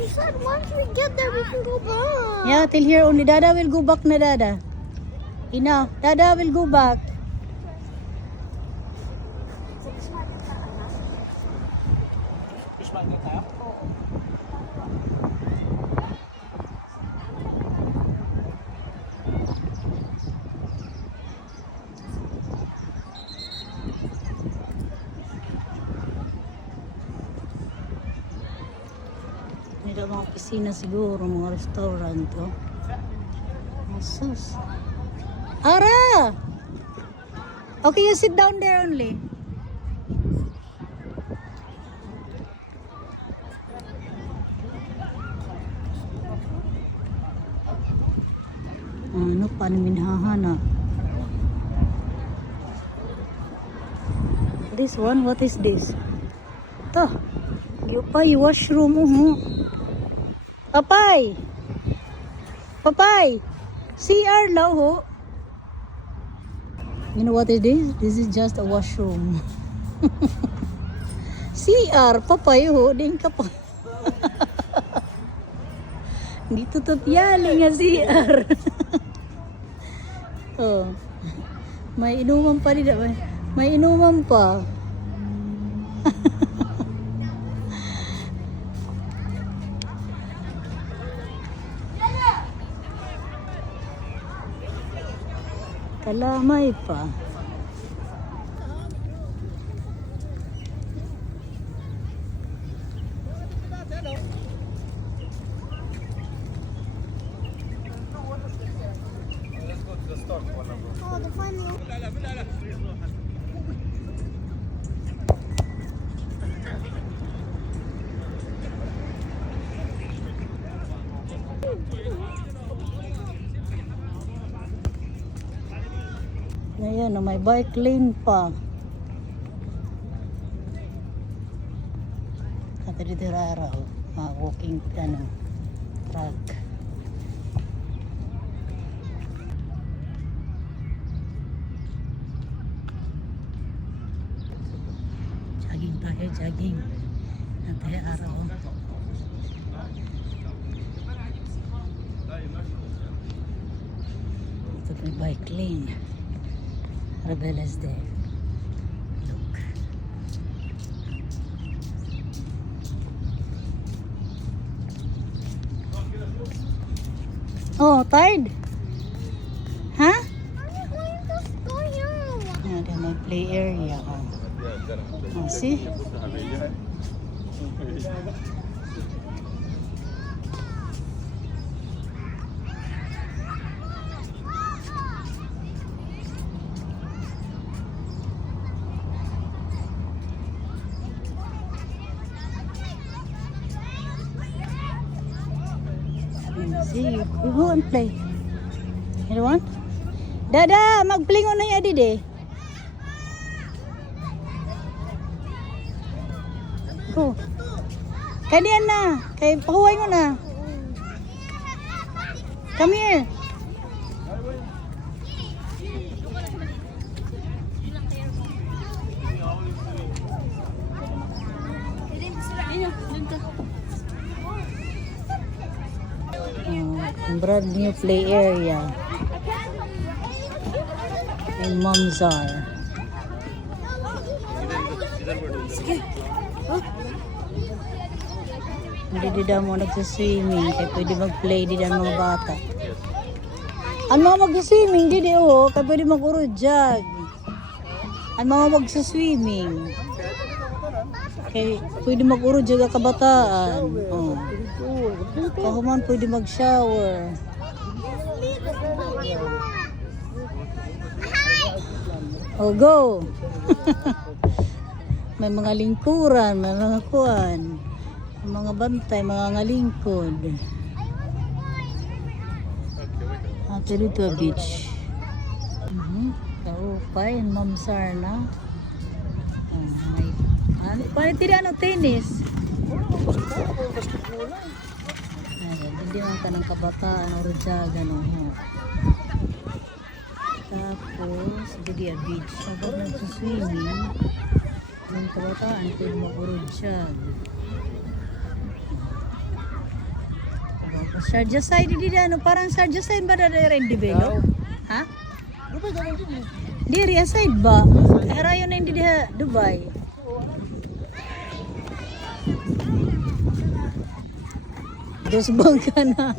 You said once we get there, we can go back. Yeah, till here only. Dada will go back na, Dada. Enough. Dada will go back. May mga opisina siguro, mga restaurant. Oh. Asus. Ara! Okay, you sit down there only. Ano, panaminhahan ah. This one, what is this? Ito. Yupay, washroom mo. Papay! Papay! CR now ho. You know what it is? This is just a washroom. CR, papay ho. Din ka pa. Dito tutyali nga CR. Oh. May inuman pa rin. May inuman pa. Kalamay pa. Oh, the final. Ayan, may bike lane pa. Kata dito araw, walking track. Jogging tayo, jogging. Tayo araw. Ito may bike lane. Rebeldes Day. Look. Oh, tired? Huh? Are we going to school here? Yeah, then may play area. Oh, see? See, you go and play. You don't want? Dada, mag-play ko na yung adi de. Go. Kadian na. Kay pahuway mo na. Come here. Brand new play area in Mamzar. Hindi din mo nagsiswimming kaya pwede mag-play din ang mga bata. Ang mga mag-swimming hindi oh, kaya pwede mag-urujag. Ang mga magsiswimming kaya pwede mag-urujag ang kabataan. Oh. Kahuman pwede mag-shower. Oh, go! May mga lingkuran, may mga kuwan, may mga bantay, mga ngalingkod. Ito dito beach. Kaupay, Mamzar na. Ano, paano tira ano, tennis? Hindi man ka ng kabataan o rudyagan o tapos hindi beach habang nagsuswimming ng kabataan pwede mag-urudyag Sharjah side di ano parang Sharjah side ba da rin di ba? Ha? Diri side ba? Harayo na hindi diha Dubai. Dos bangka na.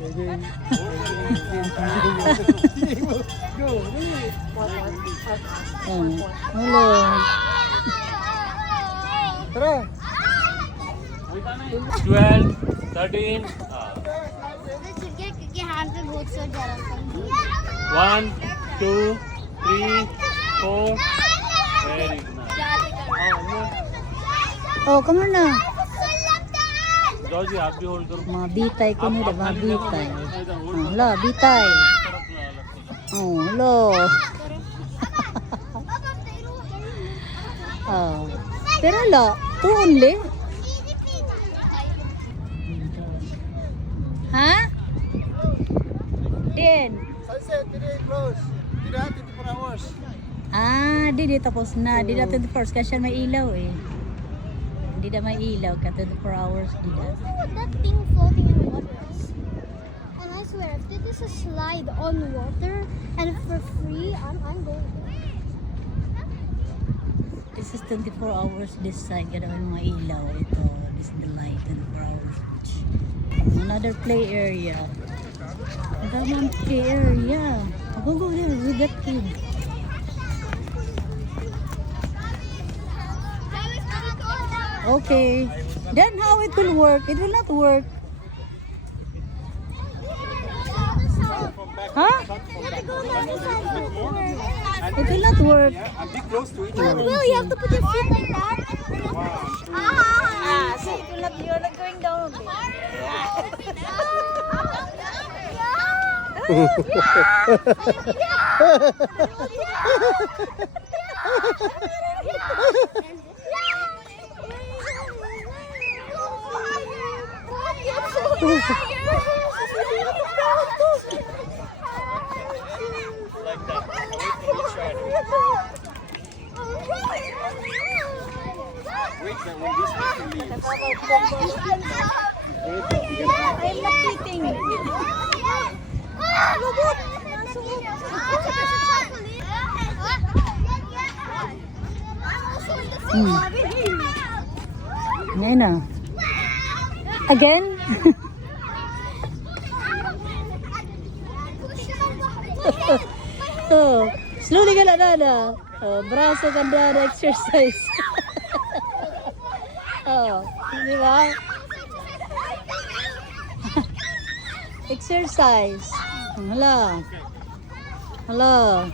Hello. Tara. 12, 13, क्योंकि हाथ पे बहुत सो जा रहा था 1, 2, 3, 4. Very nice. Oh, come on na. जाओ जी आप भी होल्ड करो. Mga bitay ko nila, mga bitay. Hala, bitay. Oh, hello. Oh. Pero la, two only. Ha? Din. Sunset, today close. Tidak 24 hours. Ah, di tapos na. Di na 24 hours kasi may ilaw eh. Di na may ilaw ka 24 hours di na. that thing floating in the water and I swear if this is a slide on water and for free I'm going This is 24 hours this side. Kada may mga ilaw ito. This is the light 24 hours. Another play area. Ang daming play area. Go there with that kid. Okay. Then how it will work? It will not work. Huh? It will not work. Be close to it. Will you have to put your feet like that? See, it will not, you're not going down. Wait, but when this person leaves. I'm not eating. Ngayon na. Again? Oh, slowly ka lang na. Oh, braso ka na exercise. Oh, di ba? Exercise. Hala. Hala.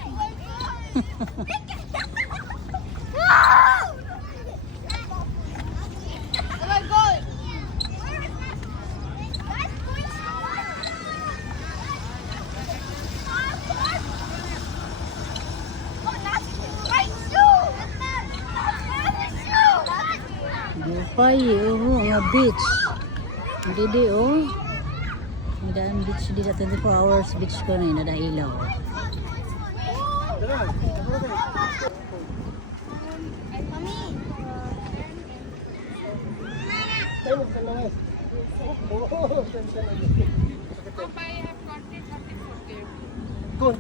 Payo, nga beach. Hindi oh. Madaan beach di 24 hours beach ko na nada ilaw.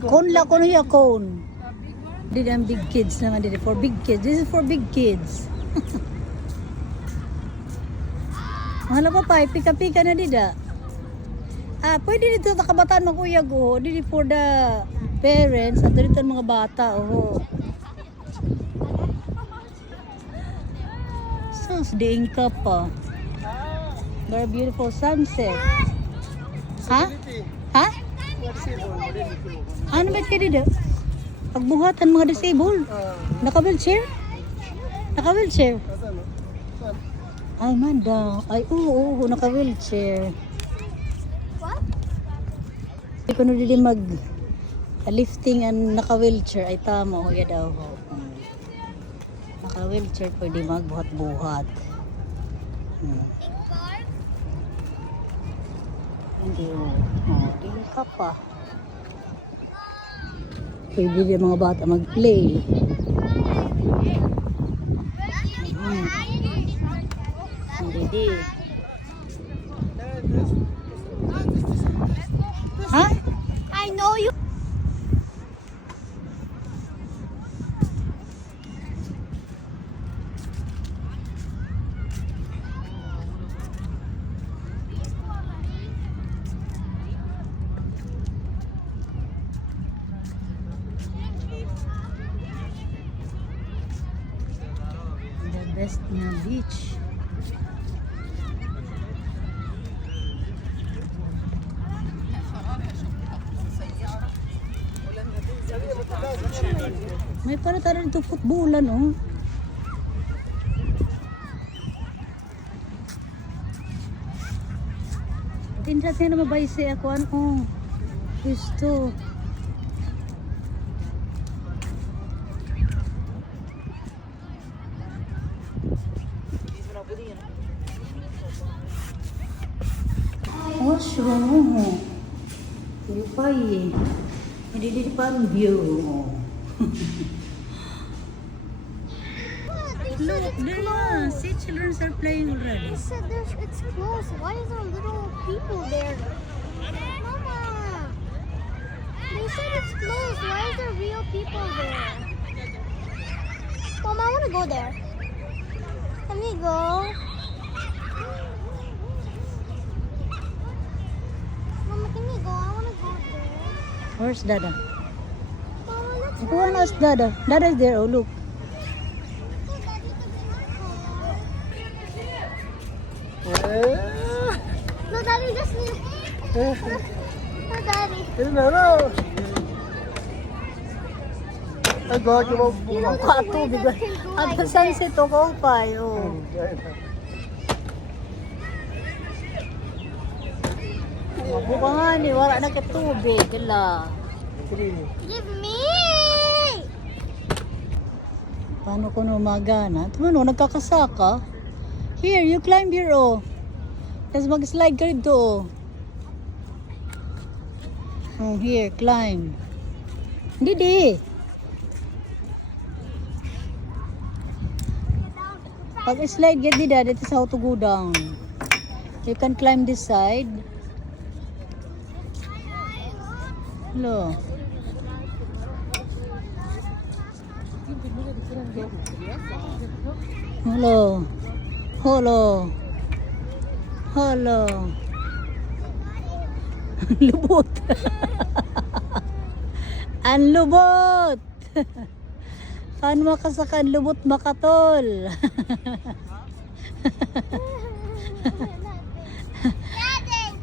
Cone la kono ya cone. Di dan big kids naman di for big kids. This is for big kids. Mahal pa pa, pika-pika na dida. Ah, pwede dito sa kabataan mga kuya go. Dito for the parents at dito mga bata. Oh. Sus, diing ka pa. Very beautiful sunset. Ha? Ha? Ano ba kayo dito? Pagbuhatan mga disabled. Naka-wheelchair? Naka-wheelchair? Ay, madam. Ay, oo, naka-wheelchair. What? Hindi ko na din mag-lifting and naka-wheelchair. Ay, tama. O, yan daw. Naka-wheelchair, pwede magbuhat-buhat. Hindi, o. Hindi ka pa. Pwede din mga bata mag-play. Hindi. best na beach. May pala tayo dito footballan, oh. Tinrat niya na mabaysi ako, ano, gusto. What's wrong? Hindi pa eh. Hindi pa ang view. Look, there are. See, children are playing already. They said it's closed. Why is there little people there? Mama! They said it's closed. Why is there real people there? Mom, I want to go there. Can we go? Mama, can we go? I want to go there. Where's Dada? Mama, let's Go and ask Dada. Dada is there. Oh, look. No, Daddy, just need. No, Daddy. Ay, gawag mo. You know Mukha there's a way tubig. that can go At like the this. sunset, oh, kaupay. Oh. Mabuka nga ni. Wala na kitubig. Kala. Give me. Paano ko numagana? Tumano, nagkakasaka. Here, you climb here, oh. Tapos mag-slide ka rito, oh. Oh, here, climb. Hindi. Pag-slide ka dida, dito sa how to go down. You can climb this side. Hello. Hello. Hello. Hello. Lubot. Ang lubot. Paano makasakan lubot makatol? Daddy.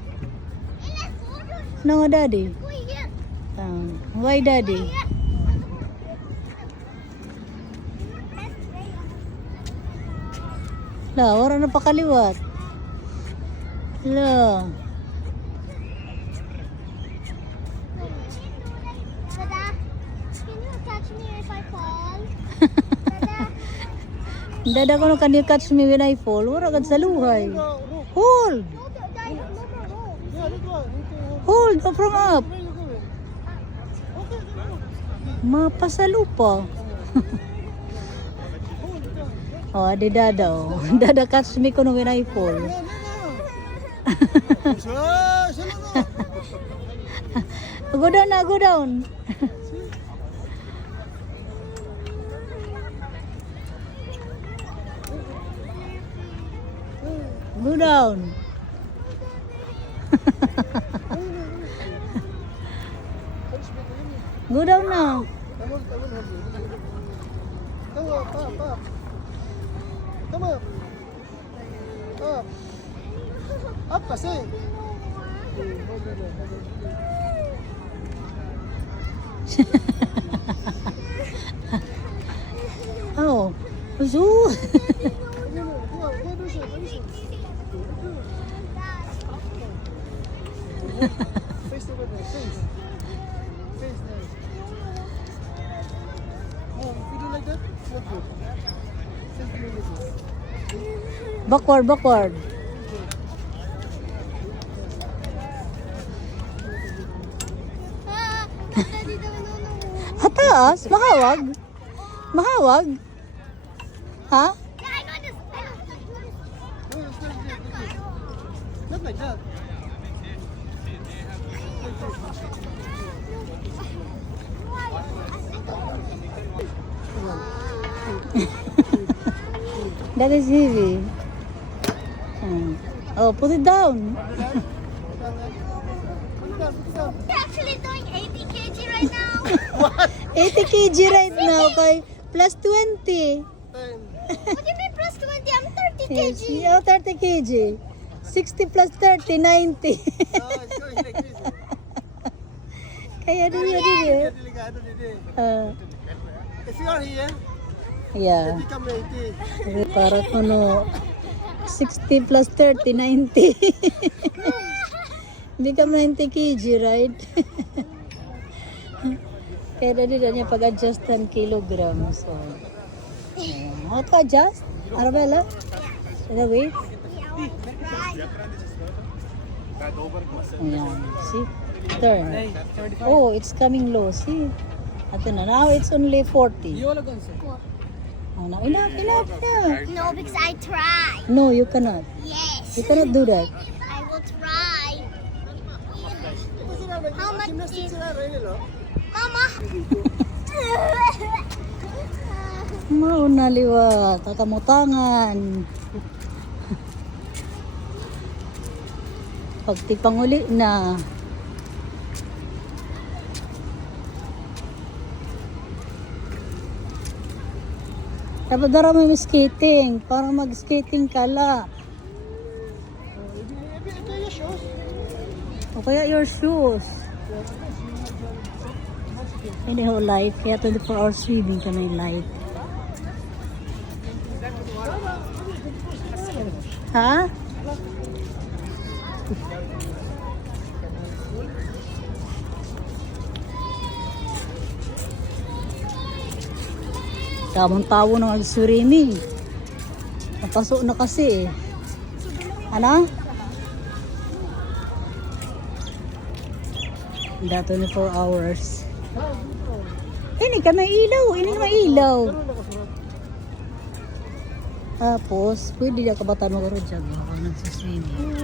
No, Daddy. Go here. Why, Daddy? La, wala na pakaliwat. La. Dada, can you catch me if I fall? Dada. Dada ko no, can you catch me when I fall? Wala ka sa luhay. Hold! No, Daddy, no. Hold! Up from up! Mapasalo pa. Oh, adi Dada, oh. Dada catch me ko no when I fall. Go down na, go down. Go down. Go down na. Come up. Up. Up kasi. Oh, zoo. Face over there. Face. Face nice. Oh, if you do like that, it's not good. Face me like this. Backward, backward. Daddy, no. Hataas? Mahawag? Mahawag? Ha? Yeah, I know this. No, it's not like that. That is heavy. Oh, put it down. You're actually doing 80 kg right now. 80 kg right now, kay plus 20. What do you mean plus Daddy, I'm 30 Yes, kg. yeah, 30 kg. 60 plus 30, 90. No, it's going like this. Kaya din Delikado, Dede. If you are here, yeah. it become 80. Para ano, 60 plus 30, 90. Become 90 kg, right? Kaya din niya pag-adjust 10 kilograms. So, how to adjust? Arabella? The weight? Ayan, see? Turn. Oh, it's coming low, see? Ito na, now it's only 40. Oh, now enough. No, because I try. No, you cannot. Yes. You cannot do that. I will try. How much Gymnastics is sila, really, no? Mama? Mauna liwat, tatamutangan. Pagtipang uli na. Dapat darama may skating, para mag-skating ka la. Ito yung shoes. O kaya your shoes. Hindi ho light, kaya 24 hours swimming ka may light. Ha? Tamang tawo na mag-swimming. Napasok na kasi eh. Ano? Hindi 24 hours. Ini ka may ilaw. Ini na may ilaw. Tapos, pwede ka ba tanong ko rin dyan. Ako nagsiswimming.